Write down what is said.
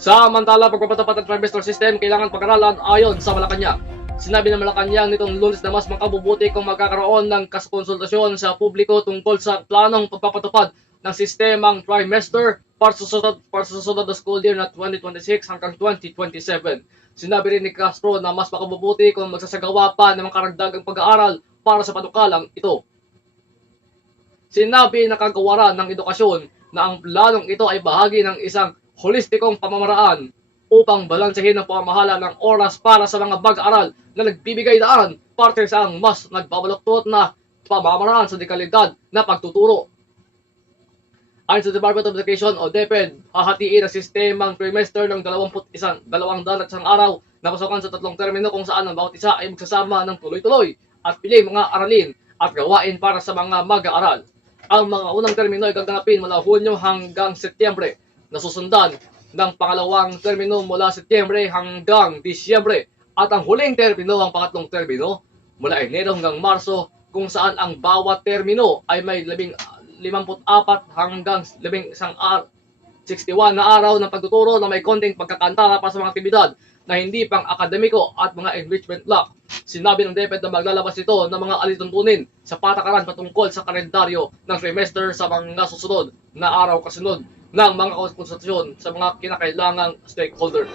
Samantala, pagpapatapat ng trimester system kailangan pag-aralan ayon sa Malacanang. Sinabi ng Malacanang nitong Lunes na mas makabubuti kung magkakaroon ng konsultasyon sa publiko tungkol sa planong pagpapatupad ng sistemang trimester para sa susunod na school year na 2026 hanggang 2027. Sinabi rin ni Castro na mas makabubuti kung magsasagawa pa ng mga karagdagang pag-aaral para sa panukalang ito. Sinabi ng kagawaran ng edukasyon na ang planong ito ay bahagi ng isang holistikong pamamaraan upang balansehin ang pamamahala ng oras para sa mga mag-aaral na nagbibigay daan parte sa ang mas nagbabaluktot na pamamaraan sa dekalidad na pagtuturo. Ayon sa Department of Education o DepEd, hahatiin ang sistemang trimester ng 201 araw na pasukan sa 3 termino kung saan ang bawat isa ay magsasama ng tuloy-tuloy at pili mga aralin at gawain para sa mga mag-aaral. Ang mga unang termino ay gaganapin mula Hunyo hanggang Setyembre, nasusundan ng pangalawang termino mula Setyembre hanggang Disyembre at ang huling termino, ang pangatlong termino, mula Enero hanggang Marso kung saan ang bawat termino ay may 54 hanggang 61 na araw ng pagtuturo na may konting pagkakantara para sa mga aktibidad na hindi pang akademiko at mga enrichment block. Sinabi ng DepEd na maglalabas ito ng mga alituntunin sa patakaran patungkol sa kalendaryo ng trimester sa mga susunod na araw kasunod ng mga konsultasyon sa mga kinakailangang stakeholder.